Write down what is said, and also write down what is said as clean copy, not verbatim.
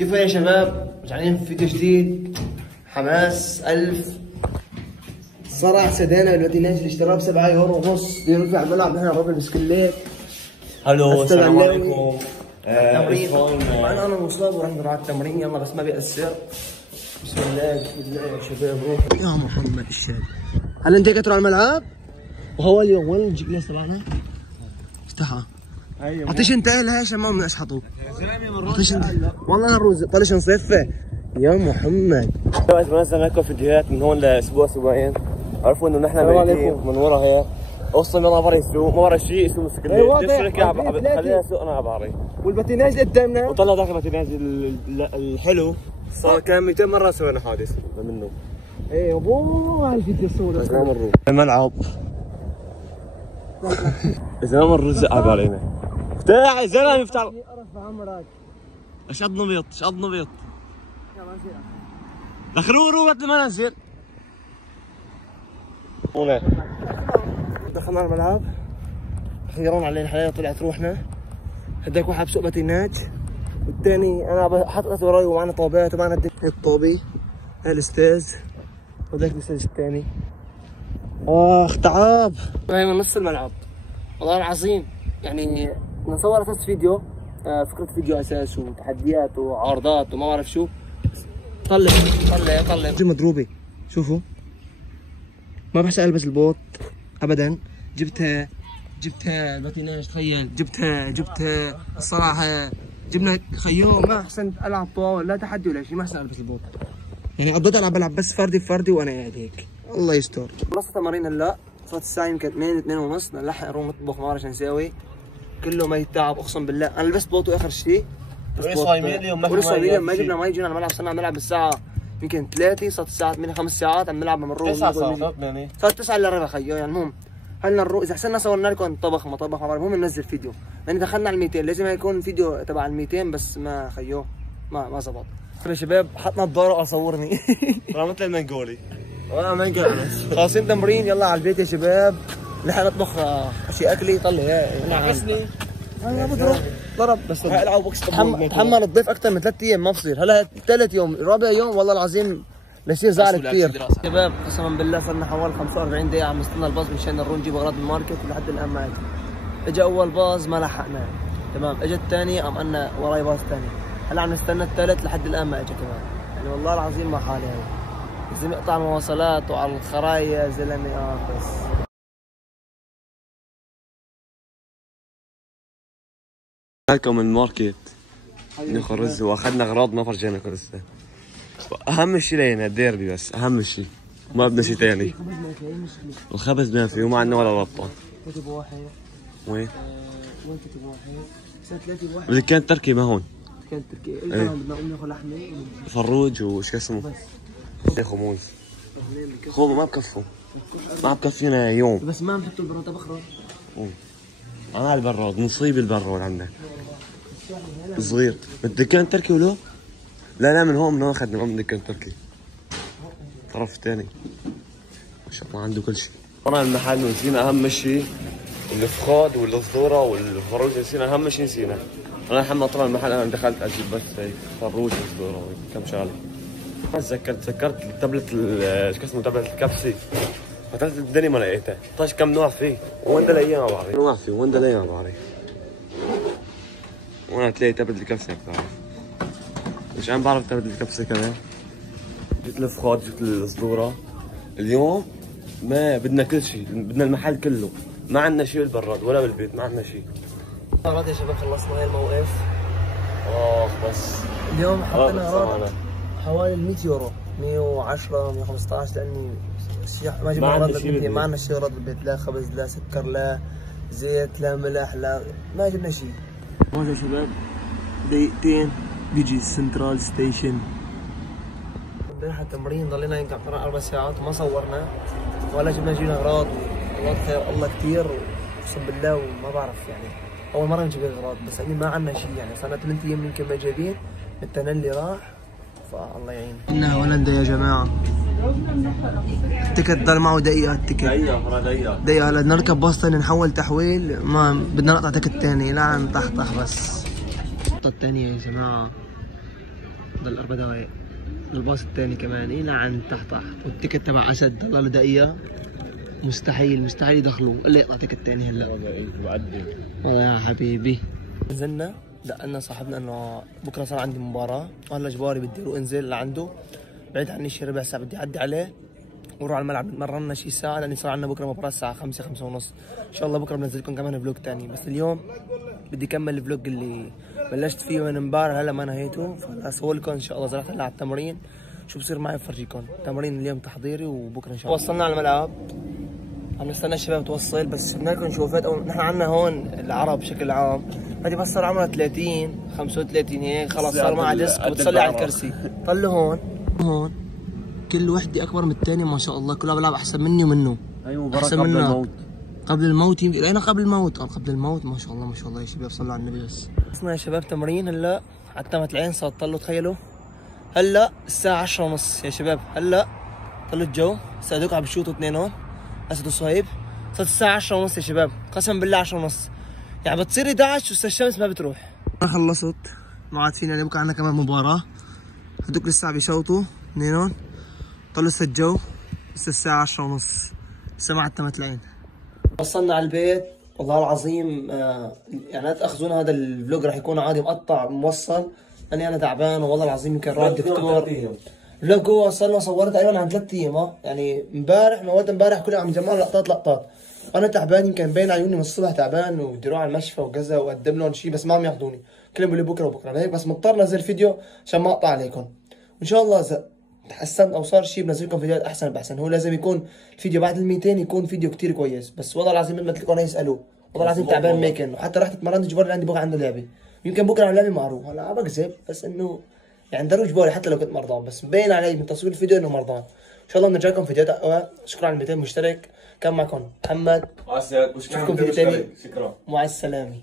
كيف يا شباب؟ رجعين في فيديو جديد. حماس 1000 صراحة سدينا بالباتيناج اللي اشتراه ب7€. دي نرجع الملعب نحن نروح البسكليت. هلو السلام عليكم. تمرين طبعا انا مصاب وراح نروح على التمرين. يلا بس ما بيأثر. بسم الله يا شباب روح يا محمد الشاد. هل انت تروح على الملعب؟ وهو اليوم وين الجي بي اس تبعنا؟ افتحها. ايوه اعطيش انت لها عشان ما بدنا اشحطوك. يا زلمه اعطيش انت. والله انا الروز طلش نصفه يا محمد. بنزل لكم فيديوهات من هون لاسبوع اسبوعين. عرفوا انه نحن بعيدين من ورا هيك. اصلا ما بعرف يسوق، ما بعرف شيء يسوق بسكليت. خلينا سوقنا على بعضي. والباتيناج قدامنا. وطلع ذاك الباتيناج الحلو صار كان 200 مره سوينا حادث منه. ايه ابوه هالفيديو صور. بس ما مروا الملعب. اذا ما مروا زقها علينا. افتح يا زلمه افتح. قرف بعمرك. اشد نبيط اشد نبيط. دخلوا روح ما نزل. هنا دخلنا الملعب. خيرون علينا الحياة طلعت روحنا. هداك واحد بسوق باتيناج والثاني انا حطيت وراي ومعنا طوبات ومعنا الطوبي. هاي الاستاذ وذاك الاستاذ الثاني. تعب. هاي من نص الملعب والله العظيم. يعني نصور اساس فيديو فكرة فيديو اساس وتحديات وعارضات وما بعرف شو. طلع مضروبة. شوفوا ما بحس البس البوت ابدا. جبتها الباتيناج. تخيل جبتها الصراحة. جبنا خيوم ما احسنت العب طاولة لا تحدي ولا شيء. ما احسن البس البوت. يعني قضيت العب بس فردي وانا قاعد هيك. الله يستر. خلصت تمارين هلا. صارت الساعة يمكن 2 ونص. نلحق نروح نطبخ ما بعرف شو نساوي. كله ما يتعب اقسم بالله. انا لبست بوت واخر شيء. صايمين اليوم ما جبنا مي. جينا على الملعب. صرنا نلعب الساعة يمكن 3. صارت الساعة 8 5 ساعات عم نلعب من الروح. 9 ساعات 8. صارت 9 الا ربع خيو. يعني المهم هلنا نروح. اذا حسنا صورنا لكم طبخ ما طبخ ما بعرف. المهم ننزل فيديو. يعني دخلنا على 200 لازم يكون فيديو تبع ال 200 بس ما خيو ما زبط. يا شباب حطنا الضارة اصورني. مثل المنقولي. والله منقول. خلاصين تمرين. يلا على البيت يا شباب. نحن نطبخ شيء اكلي. طلع نعكسني. انا بضرب ضرب بس العب بوكس. تحمل الضيف اكثر من 3 ايام ما بصير. هلا ثالث يوم رابع يوم والله العظيم ليصير زعل كثير. شباب قسما بالله صرنا حوالي 45 دقيقة عم نستنى الباص مشان نروح نجيب اغراض من الماركت ولحد الان ما اجى. اجى اول باص ما لحقناه تمام. اجى الثاني قام قلنا وراي باص ثاني. هلا عم نستنى الثالث لحد الان ما اجى كمان. يعني والله العظيم ما حالي هاي. لازم يقطع المواصلات وعلى الخرايا يا زلمه. بس لكم من الماركت ناخذ رز واخذنا اغراض ما فرجيناكم لسه. اهم شيء لينا الديربي بس اهم شيء. ما بدنا شيء ثاني. الخبز ما في وما عندنا ولا ربطه. كتب واحد. وين كتب واحد؟ سنة 3 واحد. بدك كان تركي ما هون. كان تركي. ايه بدنا نقوم ناخذ لحمه. فروج وش اسمه؟ بس خموز. خذوا ما بكفوا. ما بكفينا يوم. بس ما بنحطوا البراد بخرج. انا البراد مصيبه البراد عندك. صغير. بدك كان تركي ولو؟ لا من هون اخذنا ما بدك كان تركي. الطرف الثاني. ما شاء الله عنده كل شيء. طلعنا المحل ونسينا اهم شيء الفخاد والصدوره والفروج. نسينا اهم شيء نسينا. انا الحين طلع المحل انا دخلت اجيب بس هيك فروج وصدوره وكم شغله. ما تذكرت التابلت شو اسمه تابلت الكبسي. فتحت الدنيا ما لقيتها. طاش كم نوع فيه وين دلاقيها ما بعرف. نوع فيه وين دلاقيها ما بعرف. وين تلاقي تابلت الكبسه بتعرف. مش عم بعرف تابلت الكبسه كمان. جبت الفخاد جبت الصدوره. اليوم ما بدنا كل شيء. بدنا المحل كله. ما عندنا شيء بالبراد ولا بالبيت ما عندنا شيء. اغراض يا شباب خلصنا هاي الموقف. بس اليوم حطينا اغراض حوالي 100€. 110 115 لاني ما جبنا اغراض بالبيت. ما عندنا شيء اغراض بالبيت. لا خبز لا سكر لا زيت لا ملح لا ما جبنا شيء. هون يا شباب دقيقتين بيجي سنترال ستيشن. امبارح التمرين ضلينا يمكن 4 ساعات وما صورنا ولا جبنا اغراض. الله خير الله كثير اقسم بالله. وما بعرف يعني اول مره نجيب اغراض بس يعني ما عندنا شيء. يعني صار 3 ايام يمكن ما جايبين. التنلي راح فالله يعين. إنها هولندا يا جماعه. التيكت ضل معه دقيقه. التيكت دقيقه. هلا بدنا نركب باص ثاني نحول تحويل. ما بدنا نقطع تيكت ثاني. لا نطحطح بس. النقطه الثانيه يا جماعه ضل 4 دقائق. الباص الثاني كمان يلعن تحت والتيكت تبع اسد ضل له دقيقه. مستحيل يدخلوه الا يقطع تيكت ثاني هلا. والله يا حبيبي نزلنا دقنا صاحبنا انه بكره صار عندي مباراه وهلا اجباري بدي اروح انزل لعنده بعيد عني شي ربع ساعه بدي اعدي عليه ونروح على الملعب نتمرنا شي ساعه لاني صار عندنا بكره مباراه الساعه 5 5:30. ان شاء الله بكره بنزل لكم كمان فلوج ثاني بس اليوم بدي كمل الفلوج اللي بلشت فيه من امبارح هلا ما نهيته فاصور لكم ان شاء الله. زرعت هلا على التمرين شو بصير معي بفرجيكم. تمرين اليوم تحضيري وبكره ان شاء الله. وصلنا على الملعب عم نستنى الشباب توصل بس بدنا لكم شوفات او نحن عندنا هون العرب بشكل عام هذه بس صار عمرها 30 35 هيك خلص صار معها ديسك وبتصلي على الكرسي. طلعوا هون كل وحده اكبر من الثانيه ما شاء الله كلها بلعب احسن مني ومنه. ايوه مباراة قبل الموت. قبل الموت يمكن لقينا قبل الموت قبل الموت ما شاء الله يا شباب صلوا على النبي. بس خلصنا يا شباب تمرين هلا عتمت العين صار طلوا تخيلوا هلا الساعة 10:30 يا شباب. هلا طلوا الجو سادوك عم بشوطوا اثنينهم اسد وصهيب صارت الساعة 10:30 يا شباب قسم بالله 10:30 يعني بتصير 11 وسط الشمس ما بتروح. انا خلصت ما عاد فينا بكره عندنا كمان مباراة هدوك لسه بيشوطوا اثنينهم طلوا لسه الجو لسه الساعة 10:30 لسه ما عتمت العين. وصلنا على البيت والله العظيم يعني لا تاخذونا هذا الفلوج راح يكون عادي مقطع موصل لاني انا تعبان والله العظيم يمكن راح دكتور. فلوج هو وصلنا صورت تقريبا عن 3 ايام يعني امبارح مواد امبارح كلها عم جمع لقطات. انا تعبان يمكن مبين عيوني من الصبح تعبان وبدي اروح على المشفى وكذا واقدم لهم شيء بس ما عم ياخذوني كلهم بيقولوا بكره وبكره لهيك بس مضطر نزل فيديو عشان ما اقطع عليكم. وان شاء الله اذا تحسنت او صار شيء بنزل لكم فيديوهات احسن باحسن. هو لازم يكون الفيديو بعد ال 200 يكون فيديو كثير كويس بس والله العظيم مثل ما قلت لكم يسالوه والله العظيم تعبان ميكن وحتى رحت اتمرنت جبار عندي بكره عنده لعبه يمكن بكره على لعبه معروف هلا عم بكذب بس انه يعني ضروري جباري حتى لو كنت مرضان بس مبين علي من تصوير الفيديو انه مرضان. ان شاء الله بنرجع لكم فيديوهات اقوى. شكرا على 200 مشترك كان معكم محمد. عسل نشوفكم فيديو ثاني. شكرا مع السلامه.